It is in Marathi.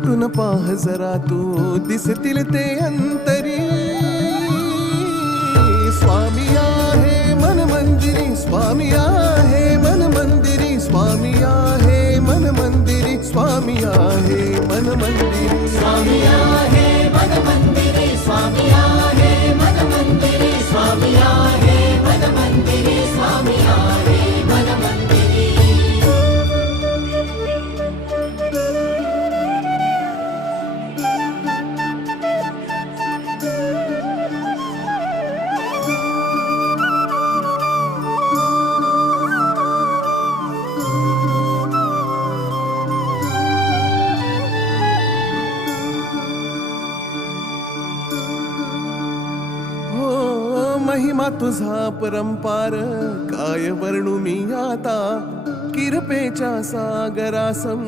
भेटून पाह जरा तू दिसतील ते अंतरी. स्वामी आहे मन मंदिरी, स्वामी आहे मन मंदिरी, स्वामी आहे मन मंदिरी, स्वामी आहे मन मंदिरी, स्वामी आहे मन मंदिरी, स्वामी आहे मन मंदिरी, स्वामी आहे मन मंदिरी, स्वामी आहे मन मंदिरी. महिमा तुझा परंपार काय वर्णू मी आता. किरपेच्या सागरासम